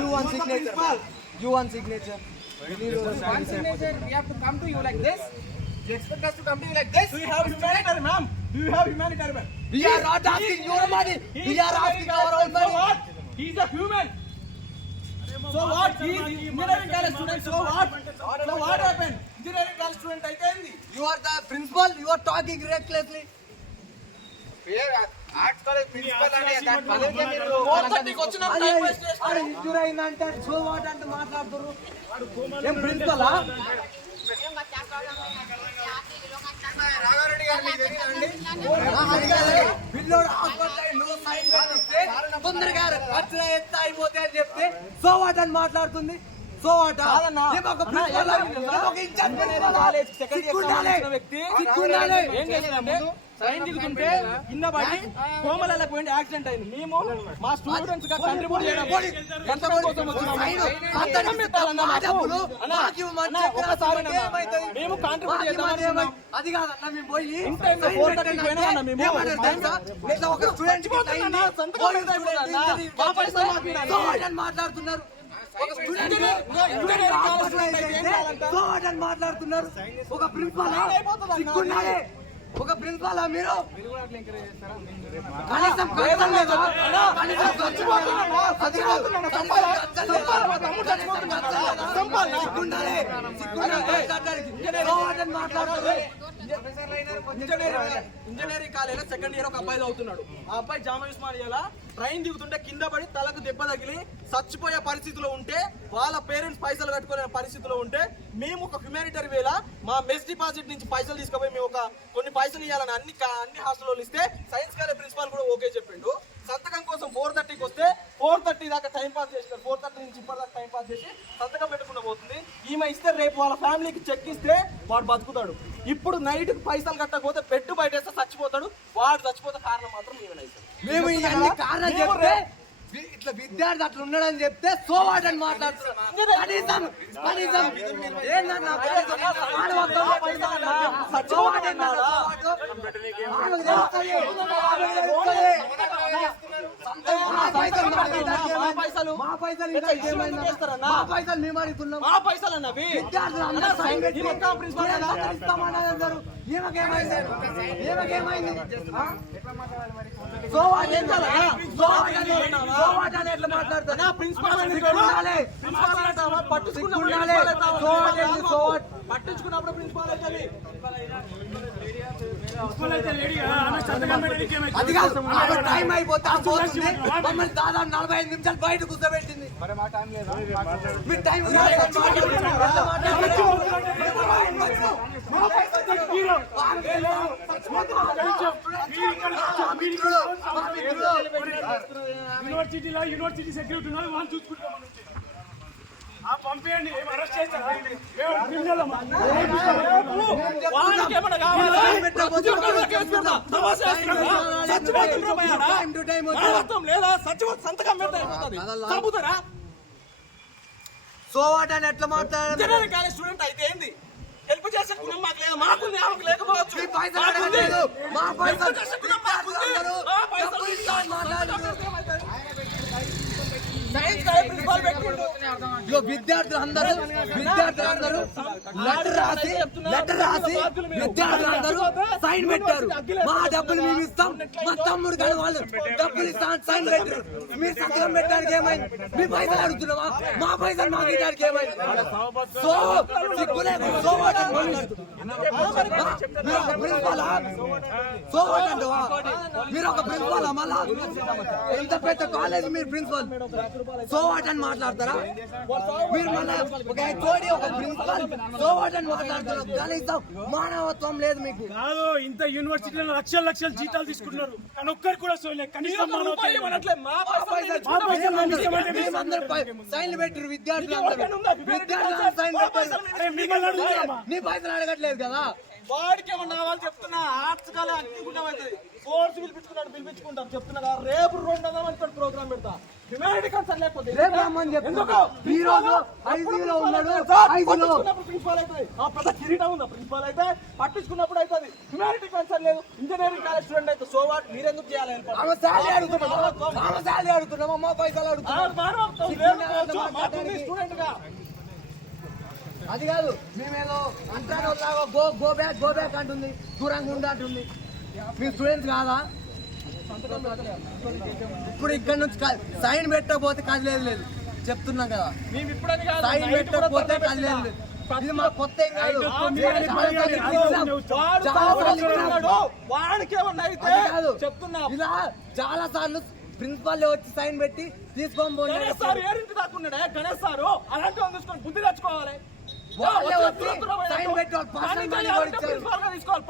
You want signature. You want signature. One signature, we have to come to you like this. You expect us to come to you like this? Do you have humanitarian, ma'am? Do you have humanitarian, ma'am? We are not asking your money. We are asking our own So money. what? He's a human. So what? He is engineering college student. So what? So what happened? Engineering college student అయితే ఏంది? You are the principal. You are talking recklessly. Arts college principal అని college మీరు 4:30 కి వచ్చిన time waste చేస్తారు. అరే injure అయిందంటే so what అంటే మాట్లాడుతున్నారు. ఏం ప్రిన్సిపలా? రాఘారెడ్డి గారు మీకు తెలియదండి పిల్లోడు హాస్పిటల్ నువ్వు సైన్ పెట్టిస్తే తొందరగా ఖర్చులు ఎంత అయిపోతే అని చెప్తే సో వాట్ అని మాట్లాడుతుంది. సో వాట్ ఏం చేసిందంటే ట్రైన్ దిగుతుంటే కింద పడి కోమలలో పోయింది, యాక్సిడెంట్ అయింది. మేము మా స్టూడెంట్స్ గా కంట్రిబ్యూట్ చేయడం కోసం మేము కాంట్రిబ్యూట్ చేద్దాం. అది కాదన్నా మేము పోయి మాట్లాడుతున్నారు. మాట్లాడుతున్నారు. ఒక ప్రిన్సిపాల్ ఒక ప్రిన్సిపాల్ మీరు కనీసం ఇంజనీరింగ్ కాలేజ్ సెకండ్ ఇయర్ ఒక అబ్బాయి చదువుతున్నాడు. ఆ అబ్బాయి జామా ఉస్మానియాల ట్రైన్ దిగుతుంటే కింద పడి తలకు దెబ్బ తగిలి చచ్చిపోయే పరిస్థితిలో ఉంటే, వాళ్ళ పేరెంట్స్ పైసలు కట్టుకునే పరిస్థితిలో ఉంటే, మేము ఒక హ్యుమానిటరీ వేళ మా మెస్ డిపాజిట్ నుంచి పైసలు తీసుకుపోయి మేము కొన్ని పైసలు ఇవ్వాలని అన్ని హాస్టల్లో ఇస్తే సైన్స్ కాలేజ్ ప్రిన్సిపాల్ కూడా ఓకే చెప్పిండు. సంతకం కోసం 4:30కి వస్తే 4:30 దాకా టైం పాస్ చేసినారు. 4:30 నుంచి ఇప్పటిదాకా టైం పాస్ చేసి సంతకం పెట్టకుండా పోతుంది. ఈమె ఇస్తే రేపు వాళ్ళ ఫ్యామిలీకి చెక్ ఇస్తే వాడు బతుకుతాడు. ఇప్పుడు నైట్ పైసలు కట్టకపోతే బెడ్ బయటేస్తే చచ్చిపోతాడు. వాడు చచ్చిపోతే కారణం మాత్రం మేము ఇవన్నీ కారణం చెప్తే ఇట్లా విద్యార్థి అట్లా ఉన్నాడని చెప్తే సో వాట్ అని మాట్లాడుతున్నారు. పట్టించుకున్నప్పుడు ప్రిన్సిపాల్ అది కాదు టైం అయిపోతే మమ్మల్ని దాదాపు 45 నిమిషాలు బయట కూర్చోబెట్టింది. మీరు టైం యూనివర్సిటీ సెక్యూరిటీ వాళ్ళు చూసుకుంటాం. పంపేయండి, అరెస్ట్ చేస్తారు. సంతకం పెడతారా? సో వాట్ అని ఎట్లా మాట్లాడారు? ఇంజనీరింగ్ కాలేజ్ స్టూడెంట్ అయితే ఏంది? హెల్ప్ చేసే గుణం మాకు లేదు. మాకు లేకపోవచ్చు. విద్యార్థులందరూ లెటర్ రాసి విద్యార్థులందరూ సైన్ పెట్టారు. మా డబ్బులు మేము ఇస్తాం, మా తమ్ముడు కానీ వాళ్ళు డబ్బులు ఇస్తాం సైన్ పెట్టారు. మీరు సంతకం పెట్టడానికి ఏమైంది? మీ పైసలు అడుగుతున్నావా? మా పైసలు మాకు ఇవ్వడానికి ఏమైంది? సో సిగ్గులేదు. సో మీరు ఒక ప్రిన్సిపాలా? సో అంటవా? మీరు ఒక ప్రిన్సిపాలా? మళ్ళా ఎంత పెద్ద కాలేజ్ మీరు ప్రిన్సిపల్ సో వాట్ అని మాట్లాడతారా? మీరు మళ్ళీ ఒక తోడి ఒక ప్రిన్సిపల్ సో వాట్ అని మాట్లాడతారు. కనీసం మానవత్వం లేదు మీకు. కాదు, ఇంత యూనివర్సిటీలో లక్షల జీతాలు తీసుకుంటున్నారు కానీ ఒక్కరు కూడా కనీసం సైన్లు పెట్టారు. విద్యార్థులు సైన్ పెట్టారు. నీ పైసలు అడగట్లేదు కదా. వాడికి ఏమన్నా వాళ్ళు చెప్తున్నా ఆర్ట్స్ కాలే అగ్నిగుండమవుతుంది. కోర్సు పిలిపించుకుంటాం చెప్తున్నా. రేపు 200 మంది ప్రోగ్రామ్ పెడతా. హ్యుమానిటీ కన్సర్న్ లేకపోతే ప్రిన్సిపాల్ అవుతుంది. ఆ పెద్ద కిరీటం ఉందా ప్రిన్సిపాల్ అయితే? పట్టించుకున్నప్పుడు అవుతుంది. హ్యుమానిటీ కన్సర్న్ లేదు. ఇంజనీరింగ్ కాలేజ్ స్టూడెంట్ అయితే సో వాట్? మీరెందుకు చేయాలి? అడుగుతున్నామా? మా పైసలు అడుగుతున్నాం. స్టూడెంట్ గా అది కాదు మేమేదో అంటారు గో బ్యాక్ అంటుంది, దూరంగా ఉండి అంటుంది. మీ స్టూడెంట్స్ కాదా? ఇప్పుడు ఇక్కడ నుంచి సైన్ పెట్టకపోతే కదిలేదు లేదు చెప్తున్నాం కదా. మేము ఇప్పుడని కాదు, సైన్ పెట్టకపోతే కదిలేదు లేదు. ఇది మా కొత్త ఏం కాదు. వాడికి ఏమన్నా అయితే చెప్తున్నా. ఇలా చాలా సార్లు ప్రిన్సిపాల్ వచ్చి సైన్ పెట్టి తీసుకొని పోయి గణేష్ సార్ ఏడింటి దాకా ఉన్నాడే. గణేష్ సారు అలాంటి వాళ్ళు తీసుకొని బుద్ధి తెచ్చుకోవాలి.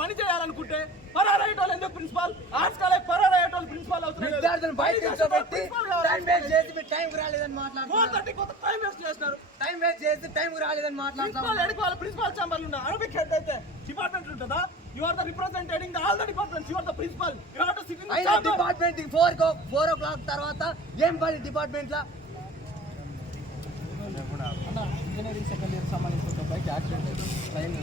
పని చేయాలనుకుంటే పరారైట్ వాళ్ళు ఎందుకు ప్రిన్సిపాల్? ఆర్ట్స్ కాలేజ్ పరారైట్ వాళ్ళు ప్రిన్సిపాల్ విద్యార్థులను బయట నిల్చోబెట్టి టైం వేస్ట్ చేసి మీరు టైం రాలేదని మాట్లాడుతున్నారు. టైం వేస్ట్ చేస్తారు. టైం వేస్ట్ చేసి టైం రాలేదని మాట్లాడుతున్నారు. ప్రిన్సిపాల్ ఛాంబర్లు ఉన్నారు. అరబిక్ హెడ్ అయితే డిపార్ట్మెంట్ ఉంటుందా? You are the representing all the departments. You are the principal. You have to sit in the chamber. Department 4 o'clock తర్వాత ఏం పని డిపార్ట్మెంట్ లా? ఇంజనీరింగ్ సెకండ్ ఇయర్ సంబంధించిన ఒక అబ్బాయికి యాక్సిడెంట్ అయింది. ట్రైన్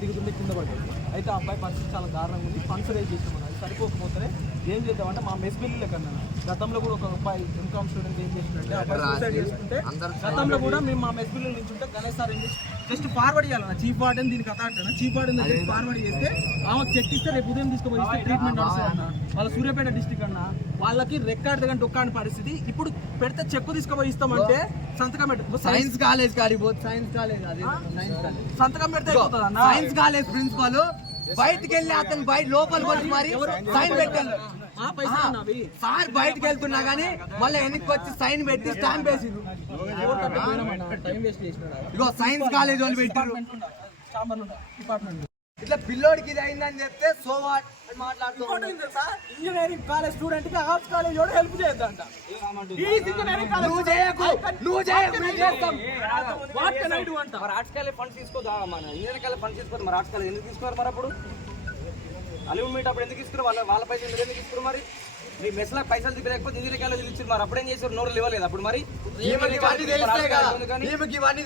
దిగుతుంటే కింద పడ్డాడు. అయితే ఆ అబ్బాయి పరిస్థితి చాలా దారుణంగా ఉంది. ఫండ్స్ రేజ్ చేసామని అది సరిపోకపోతే ఏం చేద్దామంటే మా మెస్ బిల్లు కన్నా గతంలో కూడా ఒక అబ్బాయి ఇన్కమ్ స్టూడెంట్ ఏం చేసినట్టే అబ్బాయి సూసైడ్ చేసుకుంటే గతంలో కూడా మేము మా మెస్ బిల్లు నుంచి ఉంటే గణేష్ సార్ ఏం చేసి జస్ట్ ఫార్వర్డ్ చేయాలన్న చీఫ్ వార్డెన్ దీనికి అతాటన చీఫ్ వార్డెన్ దగ్గర ఫార్వర్డ్ చేస్తే ఆమెకు చెక్ ఇస్తే రేపు ఉదయం తీసుకుపోయి ట్రీట్మెంట్ నడుస్తాయన్న. వాళ్ళ సూర్యాపేట డిస్ట్రిక్ట్ అన్న వాళ్ళకి రెక్కార్డ్ దగ్గర డొక్కాని పరిస్థితి. ఇప్పుడు పెడితే చెక్కు తీసుకుపోయి ఇస్తామంటే సంతకం పెట్టు. సైన్స్ కాలేజ్ కాడిపోతే సైన్స్ కాలేజ్ సంతకం పెడితే సైన్స్ కాలేజ్ ప్రిన్సిపల్ బయటికి వెళ్ళి అతను బయట లోపలికి వచ్చి మరి సైన్ పెట్టాను. సార్ బయటకు వెళ్తున్నా గానీ మళ్ళీ వెనక్కి వచ్చి సైన్ పెట్టి స్టాంప్ వేసిండు. ఇగో సైన్స్ కాలేజ్ వాళ్ళు పెట్టారు. ఇట్లా పిల్లోడికి ఇది అయిందని చెప్తే సో వాట్ అని మాట్లాడుతున్నాడు. ఇంజనీరింగ్ కాలేజ్ స్టూడెంట్ కి ఆర్ట్స్ కాలేజ్ కూడా హెల్ప్ చేయొద్దంట. నువ్వు చేయకు మేము చేస్తాం. మరి ఆర్ట్స్ కాలేజ్ ఫండ్స్ తీసుకోదా? మన ఇంజనీరింగ్ కాలేజ్ ఫండ్స్ తీసుకోరు, మరి ఆర్ట్స్ కాలేజ్ ఎందుకు తీసుకోరు? మరి అప్పుడు అలిమ్ మీట్ అప్పుడు ఎందుకు ఇస్తారు? వాళ్ళ పైసలు మీరు ఎందుకు ఇస్తారు? మరి మీ మెస్లో పైసలు తిప్పలేకపోతే ఇంజనీరింగ్ కాలేజ్ ఇచ్చారు, మరి అప్పుడేం చేశారు? నోరు ఇవ్వలేదు అప్పుడు. మరి ఇవన్నీ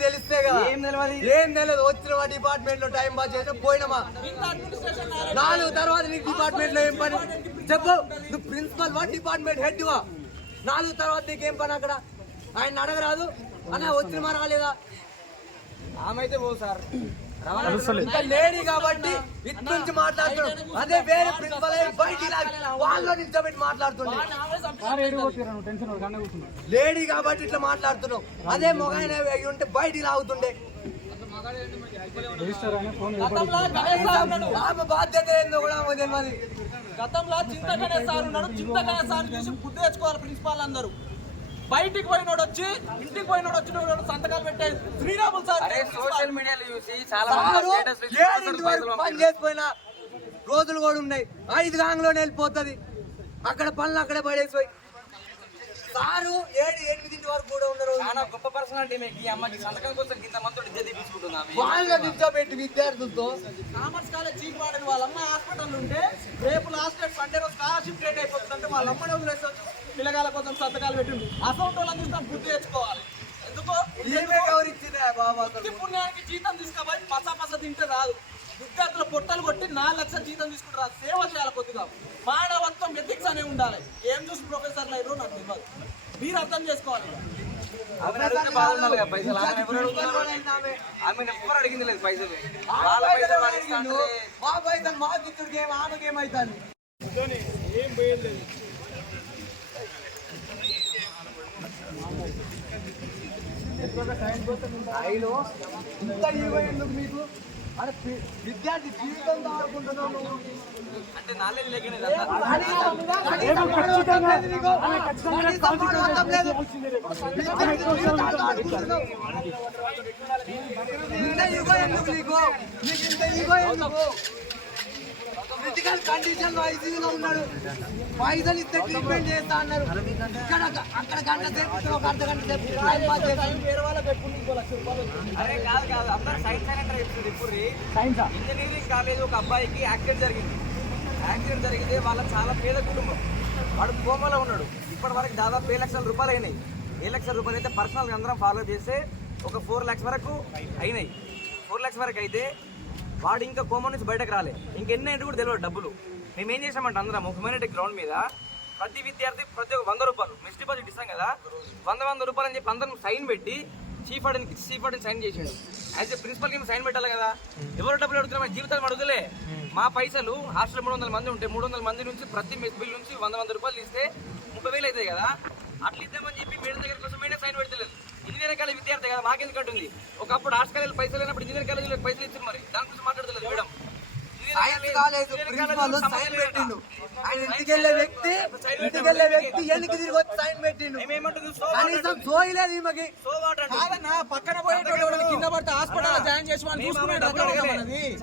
తెలిస్తే కదా ఏం తెలియదు. వచ్చిన డిపార్ట్మెంట్ లో టైం పాస్ చేసి పోయినామా 4 తర్వాత నీకు డిపార్ట్మెంట్ లో ఏం పని చెప్పు? నువ్వు ప్రిన్సిపల్ వా డిపార్ట్మెంట్ హెడ్ వా? 4 తర్వాత నీకేం పని అక్కడ? ఆయన అడగరాదు అన్న వచ్చిన మా రాలేదా? ఆమె అయితే పో సార్ ఇంకా లేడీ కాబట్టి ఇటు నుంచి మాట్లాడుతున్నాడు. అదే వేరే ప్రిన్సిపల్ బయటికి వాళ్ళలో నిల్చోబెట్టి మాట్లాడుతున్నాడు. లేడీ కాబట్టి ఇట్లా మాట్లాడుతున్నావు. అదే మొగాయన ఉంటే బయటికి లాగుతుండే. ఆమె బాధ్యత ఏందో కూడా ఆమె తెలియదు. గతంలో చింతకనే సార్ ఉన్నాడు. చింతకనే సార్ చూసి బుద్ధి తెచ్చుకోవాలి ప్రిన్సిపాల్ అందరూ. బయటికి పోయినోడు వచ్చి ఇంటికి పోయినోడు వచ్చిన సంతకాలు పెట్టే శ్రీరాములు సార్ సోషల్ మీడియాలో చూసి చాలా పని చేసిపోయిన రోజులు కూడా ఉన్నాయి. 5 గంటలోనే వెళ్ళిపోతుంది. అక్కడ పనులు అక్కడే పడేసిపోయి సారు 7-8 వరకు కూడా ఉన్నారు. చాలా గొప్ప పర్సనాలిటీ మీకు. ఈ అమ్మకి సంతకం కోసం ఇంత మంది తీపించుకుంటున్నాం. వాళ్ళ నిల్చోబెట్టి విద్యార్థులతో కామర్స్ కాలేజ్ చీఫ్ వార్డెన్ వాళ్ళ అమ్మ హాస్పిటల్ ఉంటే రేపు లాస్ట్ డేట్ సండే రోజు స్కాలర్షిప్ రేట్ అయిపోతుందంటే వాళ్ళ అమ్మనే వదిలేసి పిల్లగాల కోసం సంతకాలు పెట్టిండు. అసౌంట్ వాళ్ళని తీసుకొని బుద్ధి తెచ్చుకోవాలి. ఎందుకో పుణ్యానికి జీతం తీసుకోవాలి. పస తింటే రాదు. విద్యార్థుల పొట్టలు కొట్టి 4 లక్షల జీతం తీసుకుంటారు. సేవ చేయాలి. కొద్దిగా మానవత్వం ఎథిక్స్ అనేవి ఉండాలి. ఏం చూసి ప్రొఫెసర్లు అయ్యారో నాకు తెలియదు. మీరు అర్థం చేసుకోవాలి. ఆమె పైసలు ఆమె ఎవరు అడిగింది లేదు పైసలు. మా పైసలు మా గిట్టుడికి ఆమెకి ఏమైతుంది? ఇంత ఎందుకు మీకు? అరే విద్యార్థి జీవితంతో ఆడుకుంటున్నావు అంటే నాలెడ్జ్ లేకనే క్రిటికల్ కండిషన్ లో ఐసీయూలో ఉన్నాడు. పైసలు ఇస్తే ట్రీట్మెంట్ చేస్తా అన్నారు. ఇక్కడ అక్కడ గంట సేపు ఒక అర్ధ గంట సేపు టైం పాస్ చేస్తాను. వేరే వాళ్ళకి అరే కాదు అందరూ సైన్స్ సెంటర్ చెప్తుంది. ఇప్పుడు ఇంజనీరింగ్ కాలేజ్ ఒక అబ్బాయికి యాక్సిడెంట్ జరిగితే వాళ్ళ చాలా పేద కుటుంబం. వాడు కోమలో ఉన్నాడు. ఇప్పటి వరకు దాదాపు 7 లక్షల రూపాయలు అయినాయి. 7 లక్షల రూపాయలు అయితే పర్సనల్గా అందరం ఫాలో చేస్తే ఒక 4 lakhs వరకు అయినాయి. 4 lakhs వరకు అయితే వాడు ఇంకా కోమ నుంచి బయటకు రాలే. ఇంకెన్ని అయితే కూడా తెలియదు డబ్బులు. మేము ఏం చేసామంటే అందరం ఒక హ్యూమానిటీ గ్రౌండ్ మీద ప్రతి విద్యార్థి ప్రతి ఒక్క 100 రూపాయలు మెస్ డిపాజిట్ ఇస్తాం కదా, 100 రూపాయలు అని చెప్పి అందరం సైన్ పెట్టి చీఫ్ వార్డెన్ సైన్ చేసిండు. అయితే ప్రిన్సిపల్ కి సైన్ పెట్టాలి కదా. ఎవరు డబ్బులు అడుగుతున్నా జీవితాలు అడుగుతలే. మా పైసలు హాస్టల్ 300 మంది ఉంటే 300 మంది నుంచి ప్రతి మెస్ బిల్ నుంచి 100 రూపాయలు ఇస్తే 30,000 అవుతాయి కదా. అట్లా ఇద్దామని చెప్పి మేడం దగ్గర కోసం మేడం సైన్ పెడతలేదు. ఇంజనీరింగ్ కాలేజ్ విద్యార్థి కదా, మాకెందుకు అంటుంది. ఒకప్పుడు ఆర్ట్స్ కాలేజ్ పైసలు లేనప్పుడు ఇంజనీరింగ్ కాలేజీలో పైసలు ఇచ్చారు, మరి దాని గురించి మాట్లాడలేదు madam. Science college principal sign పెట్టిండు. ఆయన ఇంటికెళ్ళే వ్యక్తి ఎన్నికి తిరిగి వచ్చి సైన్ పెట్టిండు. కనీసం సోయలేదు ఈమెకి. పక్కన పోయేటోడు కింద పడితే హాస్పిటల్ జాయిన్ చేసి వాళ్ళు చూసుకునే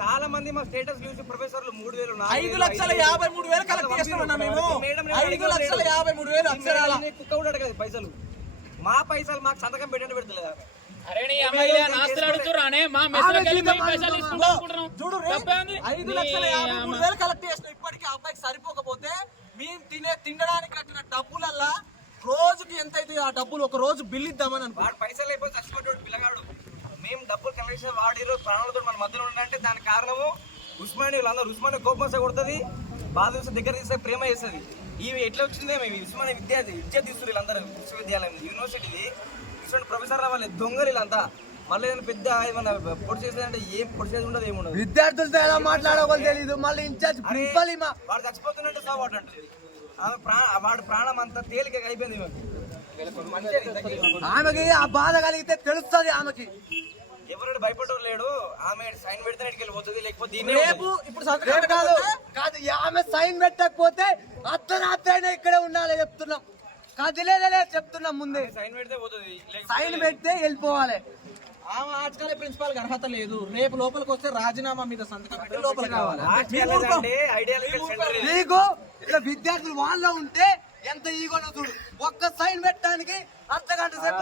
చాలా మంది మా స్టేటస్ చూసి ప్రొఫెసర్లు 3,000 5,53,000 కలెక్ట్ చేస్తున్నాం మేము. 5,53,000 అక్షరాల కుక్క కూడా అడగదు పైసలు. మా పైసలు మాకు సంతకం పెట్టండి పెడతలేదు. చూడు 5,53,000 కలెక్ట్ చేసిన ఇప్పటికీ అబ్బాయికి సరిపోకపోతే మేము తినడానికి కట్టిన డబ్బులల్లా రోజుకి ఎంత అయితే ఆ డబ్బులు ఒక రోజు బిల్ ఇద్దామని అనుకో. వాడు పైసలు అయిపోయి చచ్చిపోతాడు పిల్లగాడు. మేము డబ్బులు కలెక్ట్ చేసి వాడు ఈరోజు ప్రాణాలతో మన మధ్యలో ఉండాలంటే దానికి కారణము ఉస్మానియా. వీళ్ళందరూ ఉస్మానియా కోపం వస్తే కొడుతుంది, బాధ చూస్తే దగ్గర తీస్తే ప్రేమ చేస్తుంది. ఇవి ఎట్లా వచ్చిందే మేము ఉస్మానియా విద్య తీస్తారు వీళ్ళందరూ. విశ్వవిద్యాలయం యూనివర్సిటీది ప్రొఫెసర్ రావాలి దొంగలు వీళ్ళంతా. మళ్ళీ ఏదైనా పెద్ద ఏమన్నా పొడి చేసేదంటే ఏం పొడి చేసి ఉండదు, ఏముండదు. విద్యార్థులతో ఎలా మాట్లాడవని తెలియదు. మళ్ళీ ఇన్ఛార్జ్ ప్రిన్సిపల్ వాడు చచ్చిపోతున్నట్టు సావాడు అంటుంది. వాడు ప్రాణం అంతా తేలికగా అయిపోయింది. ఆమెకి ఆ బాధ కలిగితే తెలుస్తుంది ఆమెకి. ఎవరు భయపడరు లేడు. ఆమె సైన్ పెడితే వెళ్ళిపోతుంది, లేకపోతే ఇప్పుడు కాదు ఆమె సైన్ పెట్టకపోతే అర్ధరాత్రైనా ఇక్కడే ఉండాలి చెప్తున్నాం. కదిలేదలే చెప్తున్నాం ముందే. సైన్ పెడితే పోతుంది, సైన్ పెడితే వెళ్ళిపోవాలి. ఆమె ఆర్ట్స్ కాలేజ్ ప్రిన్సిపాల్ కి అర్హత లేదు. రేపు లోపలికి వస్తే రాజీనామా మీద సంతకం పెట్టి లోపలికి కావాలి. నీకు ఇట్లా విద్యార్థులు వాళ్ళ ఉంటే ఎంత ఈగోనో చూడు. ఒక్క సైన్ పెట్టడానికి అర్ధగంట సేపు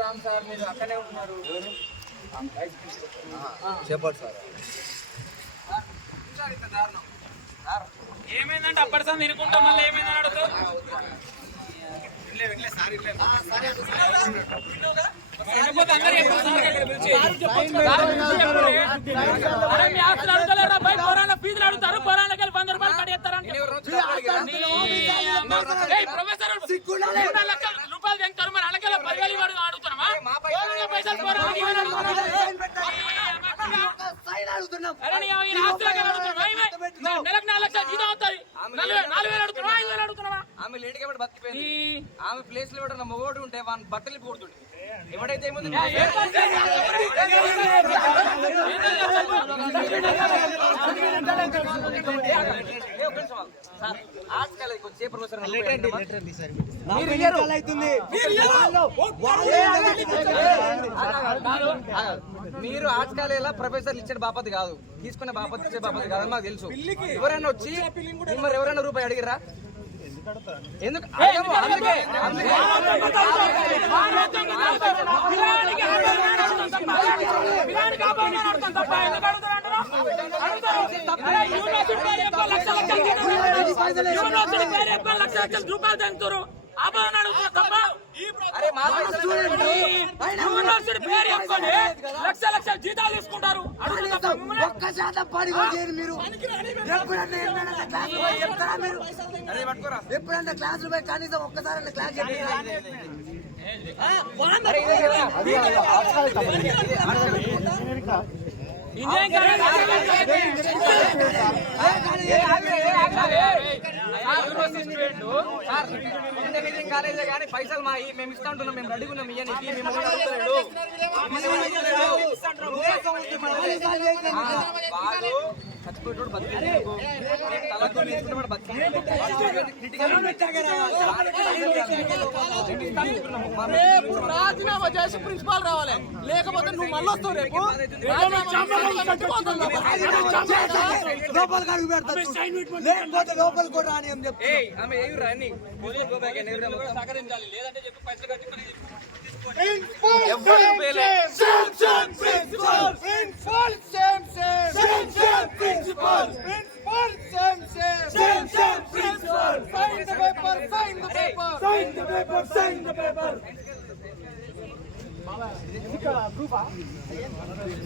రామ్ సార్ మీరు అక్కడే ఉంటున్నారు. చెప్పండి సార్. ఏమైందంటే అప్పటిసా తినుకుంటా మళ్ళీ ఏమైందని అడుగుతావు. ఫీజులు అడుగుతారు, పొరాలకి 100 రూపాయలు కడిగేస్తారంటే ప్రొఫెసర్ రూపాయలు తెంగుతారు. మరి అలాగే 10,000 వాడు అడుగుతున్నామా? పైసలు నెలకు 4 లక్షలు జీతం అవుతాయి. 4,000 అడుగుతున్నావా? 5,000 అడుగుతున్నావా? ఆమె లేట్ కాబట్టి బతికిపోయింది. ఆమె ప్లేస్ లో ఎవడన్నా మొగోడు ఉంటే వాని బట్టలు పోడుతుండే. ఎవడైతే ఏముంది ఆర్ట్స్ కాలేజ్ వచ్చే ప్రొఫెసర్ మీరు ఆర్ట్స్ కాలేజ్ ప్రొఫెసర్లు ఇచ్చే బాపతి కాదు, తీసుకునే బాపతి ఇచ్చే బాపతి కాదని మాకు తెలుసు. ఎవరైనా వచ్చి మరి ఎవరైనా రూపాయి అడిగిరా? ఎందుకు రూపాయలు తెంగుతారు. లక్షల జీతాలు తీసుకుంటారు. ఒక్క శాతం పడి మీరు ఎప్పుడన్నా క్లాసులు పోయి కనీసం ఒక్కసారి క్లాస్ ఇంజనీరింగ్ కాలేజే కానీ పైసలు మా మేము ఇస్తా ఉంటున్నాం, మేము రెడీ ఉన్నాం. చచ్చిపోయేటోడు బతికేందుకు, తలకు తీసుకున్నవాడు బతికేందుకు. రాజీనామా చేసి ప్రిన్సిపాల్ రావాలి, లేకపోతే నువ్వు మళ్ళీ వస్తావు. రేపు లోపలికి అడుగు పెడతా, లేకపోతే లోపలికి కూడా రాని అని చెప్పి ఆమె ఏమి రాని సహకరించాలి, లేదంటే చెప్పి పైసలు కట్టి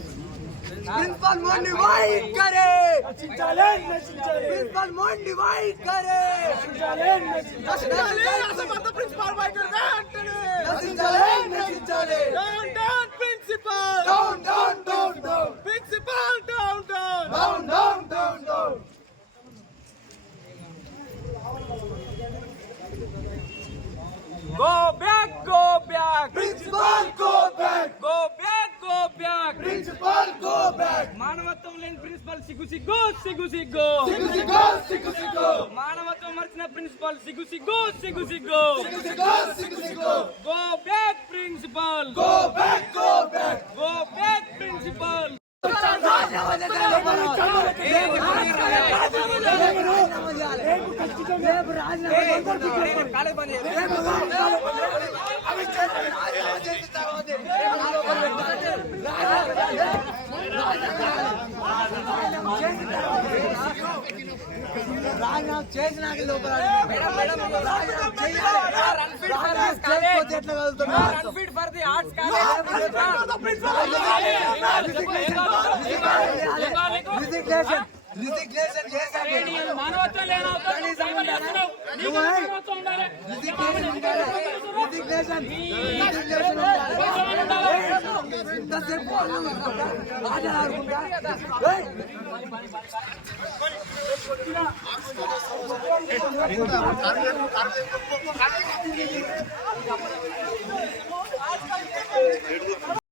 प्रिंसिपल मोहन डिवाइड करे, प्रिंसिपल मोहन डिवाइड करे, principal वाइकर Down, principal! down, down, down, down, Principal, down! down, down, down, down. Go back, go back, Principal, go back. go back, go back. Principal, go back. మానవత్వం లేని principal సిగ్గు సిగ్గు సిగ్గు సిగ్గు Sigu, sigu, sigu, sigu. మానవత్వం మర్చిన principal సిగ్గు సిగ్గు సిగ్గు సిగ్గు Sigu, sigu, sigu, sigu. Go back principal Go back, go back. Go back principal రాజీనామా చేయాలి. రేపు రాజీనామా చేయాలి. కాలే పని అవి రాజీనామా చేసిన తర్వాతే రాజీనామా చేసినాక లోపల చేయకపోతే ఎట్లా కలుగుతున్నారు? Fit for the arts resignation చేశాను. మానవత్వం లేనవుతావు మానవత్వం ఉండాలి రిజిగ్నేషన్ ఎంతసేపు ఆడుకుంటా